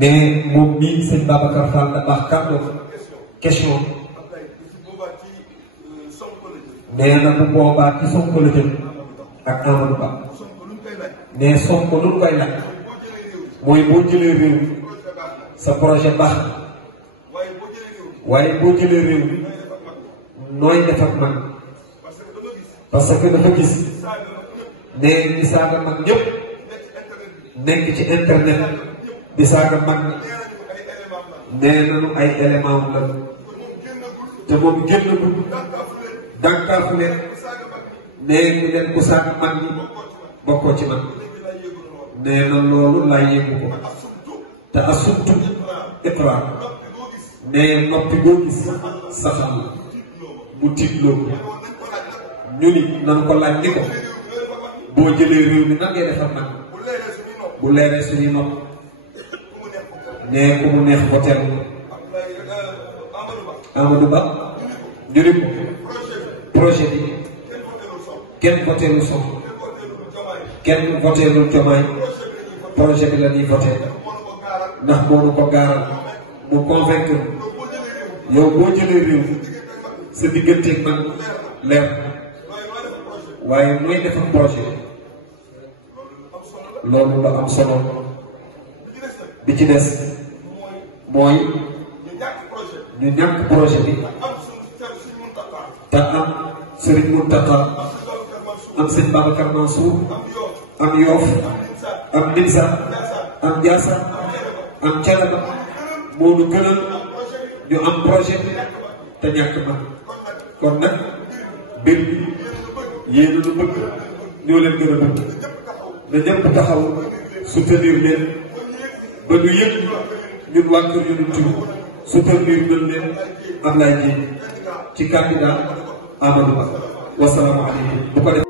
mais moom mii sëñ Babacar Fall da baax kàddu question nee na bu boobaa ci Sonko la jëm ak Amadou Ba mais Sonko lu koy laaj mooy boo jëlee réew mi sa projet baax waaye boo jëlee réew mi nooy def ak man parce que dafa gis nee ñi saaga mag ñëpp nekk ci internet di saaga mag nee nañu ay élément la te moom génnagul dànkaafu leen nee ñu leen ku saaga mag ñi bokkoo ci man nee na loolu laa yëngu ko te asumtu iqra nee noppi boo gis saxal mu tiitloo ko ñu ni nan ko laaj ni ko boo jëlee réew mi nan ngay defar nag bu leeree suñuy nopp nee ku mu neex hôtel Amadou Ba ñu ni ko projet bi kenn voteelu Sonko kenn voteelu Diomaye projet bi la ñuy voté ndax moo nu ko gaaral mu convaincre yow boo jëlee réew sa digganteeg man leer waaye mooy defar projet loolu la am solo bi ci des mooy ñu ñàkk projet bi te am Serigne Mountakha am sëñ Babacar Mansour am Yoff am Nimza am Ndiassane am Thiénaba moo nu gënal ñu am projet te ñàkk man kon nag mbir bi yéen lu bëgg ñoo leen gën a bëgg na ñëpp taxaw soutenir leen ba ñu yëg ñun waa kër yu ñu tudd soutenir nañ leen Ablaye Dièye ci candidat Amadou Ba wasalaamaaleykum bu ko def